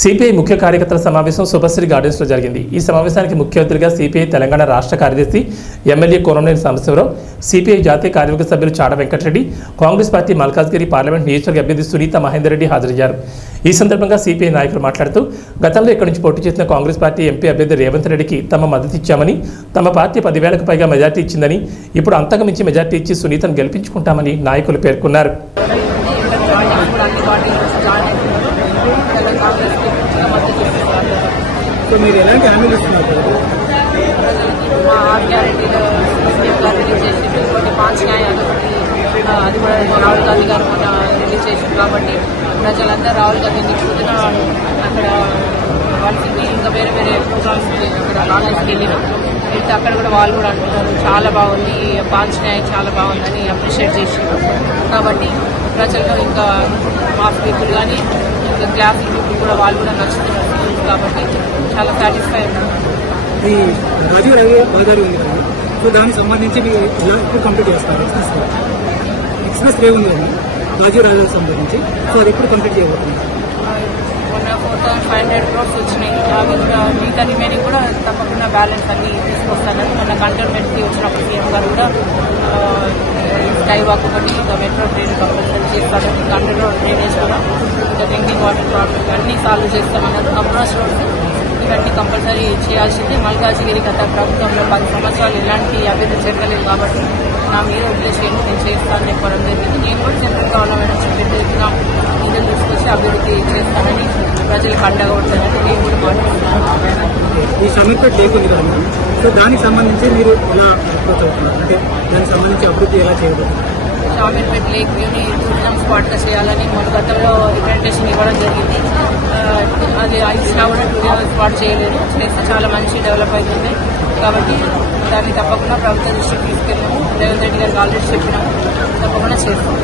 CPI ముఖ్య కార్యకర్తల సమావేశం శుభశ్రీ గార్డెన్స్ లో జరిగింది। ఈ సమావేశానికి ముఖ్య అతిథిగా సిపిఐ తెలంగాణ రాష్ట్ర కార్యదర్శి ఎమ్మెల్యే కోరంనేని సాంబశివరావు, సిపిఐ జాతీయ కార్యవర్గ సభ్యులు చాడ వెంకటరెడ్డి, కాంగ్రెస్ పార్టీ మల్కాజ్గిరి పార్లమెంట్ నియోజకవర్గ అభ్యర్థి సునీత మహేందర్ రెడ్డి హాజరయ్యారు। ఈ సందర్భంగా సిపిఐ నాయకులు మాట్లాడుతూ గతంలో ఇక్కడి నుంచి పోటీ చేసిన కాంగ్రెస్ పార్టీ ఎంపీ అభ్యర్థి రేవంత్ రెడ్డికి తమ మద్దతు ఇచ్చామని, తమ పార్టీ 10,000కు పైగా మెజార్టీ ఇచ్చిందని, ఇప్పుడు అంతకు మించి మెజార్టీ ఇచ్చి సునీతను గెలిపించుకుంటామని నాయకులు పేర్కొన్నారు। అది కూడా రాహుల్ గాంధీ గారు మొన్న రిలీజ్ చేశారు కాబట్టి ప్రజలంతా రాహుల్ గాంధీ నిలుపుతున్న అక్కడ వాళ్ళకి ఇంకా వేరే వేరే ప్రోగ్రామ్స్ అక్కడ కాలేజ్కి వెళ్ళినాం వెళ్తే అక్కడ కూడా వాళ్ళు కూడా అంటున్నారు చాలా బాగుంది, పాంచ్ న్యాయం చాలా బాగుందని అప్రిషియేట్ చేసారు। కాబట్టి ప్రజల్లో ఇంకా మాస్ పీపుల్ కానీ ఇంకా క్లాస్ పీపుల్ కూడా వాళ్ళు కూడా నచ్చుతున్నారు కాబట్టి చాలా సాటిస్ఫై ఉన్నారు। ఈ రాజీవ్ రహదారి ఉంది కదా, సో దానికి సంబంధించి మీరు ఎలా ఎప్పుడు కంప్లీట్ చేస్తారు? ఎక్స్ప్రెస్ వే ఉంది కదా రాజీవ్ రహదారికి సంబంధించి, సో అది ఎప్పుడు కంప్లీట్ చేయబోతుంది? మొన్న 4,500 crores వచ్చినాయి, అవి కూడా మిగతా రిమైనింగ్ కూడా తప్పకుండా బ్యాలెన్స్ అన్ని తీసుకొస్తానని మొన్న కంటోన్మెంట్కి వచ్చినప్పుడు సీఎం గారు కూడా స్కై వాక్ ఒకటి, ఇంకా మెట్రో ట్రైన్ కంపల్సరీ చేస్తామని, అండర్ రోడ్ డ్రైనేజ్ కూడా, ఇంకా డ్రింకింగ్ వాటర్ ప్రాబ్లమ్ అన్ని సాల్వ్ చేస్తామన్నారు। అప్రోచ్ రోడ్స్ ఇవన్నీ కంపల్సరీ చేయాల్సిందే। మల్కాజ్గిరి గత ప్రభుత్వంలో 10 సంవత్సరాలు ఎలాంటి అభివృద్ధి జరగలేదు కాబట్టి నా మీద ఉద్దేశంలో నేను చేస్తానని చెప్పడం జరిగింది। నేను కూడా సెంట్రల్ గవర్నమెంట్ నుంచి పెద్ద ఎత్తున నిధులు తీసుకొచ్చి అభివృద్ధి చేస్తానని ప్రజలకు అండగా ఉంటానని నేను కూడా మాట్లాడుతున్నాను। ఈ షమీర్పేట్ లేక్ ఉంది కదా, సో దానికి సంబంధించి మీరు ఎలా అప్రోచ్ అవుతున్నారు? అంటే దానికి సంబంధించి అభివృద్ధి ఎలా చేయబోతున్నారు? షమీర్పేట్ లేక్ వ్యూని టూరిజం స్పాట్గా చేయాలని మొన్న గతంలో రిప్రజెంటేషన్ ఇవ్వడం జరిగింది। అది ఇచ్చినా కూడా టూరిజం స్పాట్ చేయలేదు, చేస్తే చాలా మంచి డెవలప్ అవుతుంది కాబట్టి దాన్ని తప్పకుండా ప్రభుత్వ దృష్టికి తీసుకెళ్ళాము। రేవంత్ రెడ్డి గారికి ఆల్రెడీ చెప్పినాము, తప్పకుండా చేస్తాము।